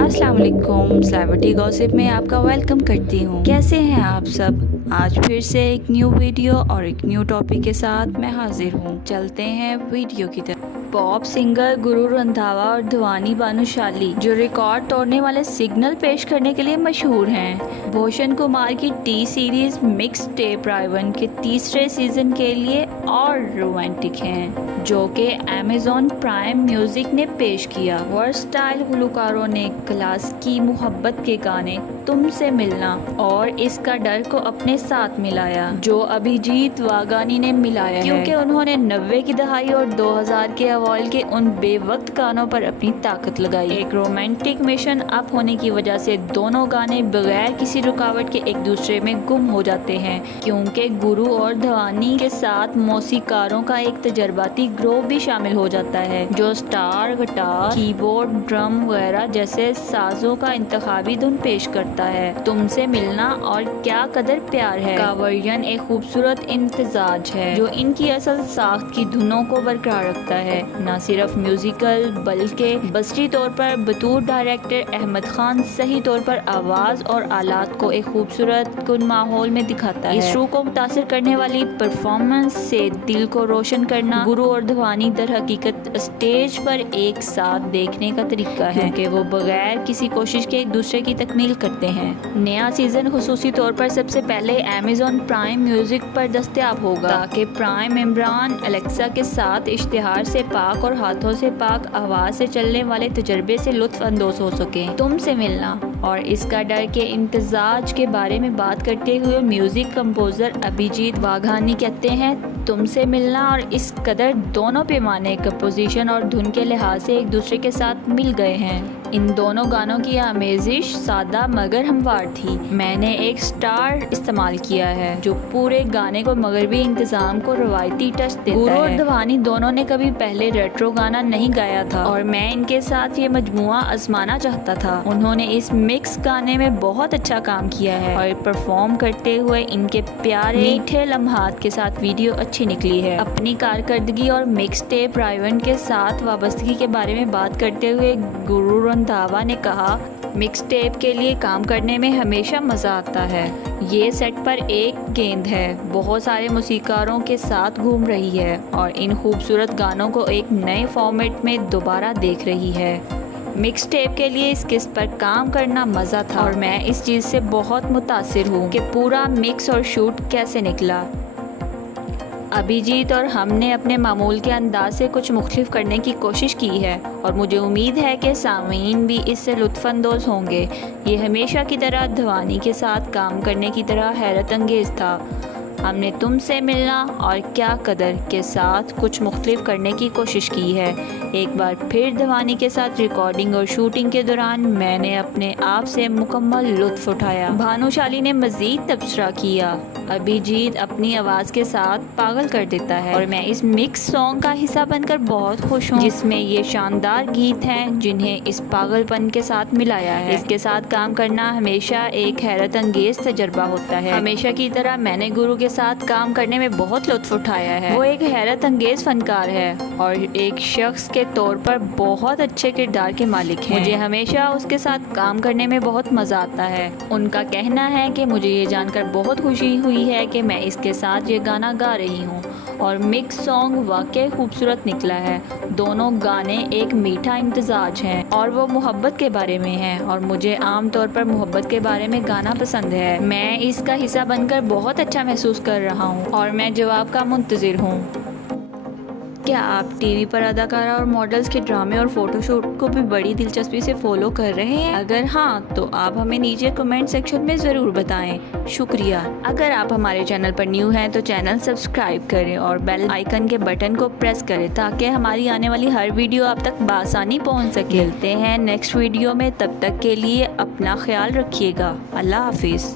अस्सलाम वालेकुम, celebrity gossip में आपका वेलकम करती हूँ। कैसे हैं आप सब? आज फिर से एक न्यू वीडियो और एक न्यू टॉपिक के साथ मैं हाजिर हूँ। चलते हैं वीडियो की तरफ। पॉप सिंगर गुरु रंधावा और ध्वनि भानुशाली जो रिकॉर्ड तोड़ने वाले सिग्नल पेश करने के लिए मशहूर हैं, भूषण कुमार की T series mix tape Raiwan के तीसरे सीजन के लिए और रोमांटिक हैं, जो कि अमेज़न प्राइम म्यूजिक ने पेश किया। वर्सटाइल गुलकारों ने क्लास की मोहब्बत के गाने तुमसे मिलना और इसका डर को अपने साथ मिलाया, जो अभिजीत वाघानी ने मिलाया है, क्योंकि उन्होंने 90 की दहाई और 2000 के अवाइल के उन बेवक्त गानों पर अपनी ताकत लगाई। एक रोमांटिक मिशन अप होने की वजह से दोनों गाने बगैर किसी रुकावट के एक दूसरे में गुम हो जाते हैं, क्योंकि गुरु और ध्वनि के साथ मौसीकारों का एक तजर्बाती ग्रोह भी शामिल हो जाता है, जो स्टार, गिटार, कीबोर्ड, ड्रम वगैरह जैसे साजों का इंतखाबी धुन पेश करता है। तुमसे मिलना और क्या कदर प्यार है का वर्जन एक खूबसूरत इम्तिजाज है, जो इनकी असल साख्त की धुनों को बरकरार रखता है। न सिर्फ म्यूजिकल बल्कि बसरी तौर पर बतौर डायरेक्टर अहमद खान सही तौर पर आवाज़ और आलात को एक खूबसूरत कुन माहौल में दिखाता है। इस रूह को मुतासिर करने वाली परफॉर्मेंस से दिल को रोशन करना गुरु और ध्वनि दर हकीकत स्टेज पर एक साथ देखने का तरीका है, क्योंकि वो बगैर किसी कोशिश के एक दूसरे की तकमील करते हैं। नया सीजन खुसूसी तौर पर सबसे पहले अमेज़न प्राइम म्यूजिक पर दस्तयाब होगा, ताकि प्राइम इमरान एलेक्सा के साथ इश्तिहार से पाक और हाथों से पाक आवाज से चलने वाले तजर्बे से लुत्फ अंदोज हो सके। तुमसे मिलना और इसका डर के इम्तिजाज के बारे में बात करते हुए म्यूजिक कंपोजर अभिजीत वाघानी कहते हैं, तुमसे मिलना और इस कदर दोनों पैमाने, कंपोजिशन और धुन के लिहाज से एक दूसरे के साथ मिल गए हैं। इन दोनों गानों की आमेजिश सादा मगर हमवार थी। मैंने एक स्टार इस्तेमाल किया है जो पूरे गाने को मगरबी इंतजाम को रवायती टच देता है। गुरु और ध्वनि दोनों ने कभी पहले रेट्रो गाना नहीं गाया था और मैं इनके साथ ये मजमुआ आजमाना चाहता था। उन्होंने इस मिक्स गाने में बहुत अच्छा काम किया है और परफॉर्म करते हुए इनके प्यारे मीठे लम्हात के साथ वीडियो अच्छी निकली है। अपनी कारकर्दगी और मिक्स टेप राइवन के साथ वाबस्तगी के बारे में बात करते हुए गुरु रंधावा ने कहा, मिक्स टेप के लिए काम करने में हमेशा मज़ा आता है। ये सेट पर एक गेंद है, बहुत सारे मौसीकारों के साथ घूम रही है और इन खूबसूरत गानों को एक नए फॉर्मेट में दोबारा देख रही है। मिक्स टेप के लिए इस किस्त पर काम करना मज़ा था और मैं इस चीज़ से बहुत मुतासिर हूँ कि पूरा मिक्स और शूट कैसे निकला। अभिजीत और हमने अपने मामूल के अंदाज से कुछ मुख्तलिफ करने की कोशिश की है और मुझे उम्मीद है कि सामीन भी इससे लुत्फ़अंदोज़ होंगे। ये हमेशा की तरह ध्वनि के साथ काम करने की तरह हैरत अंगेज़ था। हमने तुमसे मिलना और क्या कदर के साथ कुछ मुख्तलिफ करने की कोशिश की है। एक बार फिर ध्वनि के साथ रिकॉर्डिंग और शूटिंग के दौरान मैंने अपने आप से मुकम्मल लुत्फ़ उठाया। भानुशाली ने मज़ीद तबसरा किया, अभिजीत अपनी आवाज़ के साथ पागल कर देता है और मैं इस मिक्स सॉन्ग का हिस्सा बनकर बहुत खुश हूँ, जिसमें ये शानदार गीत हैं जिन्हें इस पागलपन के साथ मिलाया है। इसके साथ काम करना हमेशा एक हैरत अंगेज तजर्बा होता है। हमेशा की तरह मैंने गुरु के साथ काम करने में बहुत लुत्फ़ उठाया है। वो एक हैरत अंगेज फनकार है और एक शख्स के तौर पर बहुत अच्छे किरदार के मालिक हैं। मुझे हमेशा उसके साथ काम करने में बहुत मज़ा आता है। उनका कहना है कि मुझे ये जानकर बहुत खुशी हुई है कि मैं इसके साथ ये गाना गा रही हूँ और मिक्स सॉन्ग वाकई खूबसूरत निकला है। दोनों गाने एक मीठा इम्तिजाज हैं और वो मोहब्बत के बारे में हैं और मुझे आम तौर पर मोहब्बत के बारे में गाना पसंद है। मैं इसका हिस्सा बनकर बहुत अच्छा महसूस कर रहा हूँ और मैं जवाब का मुंतज़िर हूँ। क्या आप टीवी पर अदाकारा और मॉडल्स के ड्रामे और फोटोशूट को भी बड़ी दिलचस्पी से फॉलो कर रहे हैं? अगर हाँ तो आप हमें नीचे कमेंट सेक्शन में ज़रूर बताएं। शुक्रिया। अगर आप हमारे चैनल पर न्यू हैं तो चैनल सब्सक्राइब करें और बेल आइकन के बटन को प्रेस करें ताकि हमारी आने वाली हर वीडियो आप तक बआसानी पहुँच सके। मिलते हैं नेक्स्ट वीडियो में, तब तक के लिए अपना ख्याल रखिएगा। अल्लाह हाफिज़।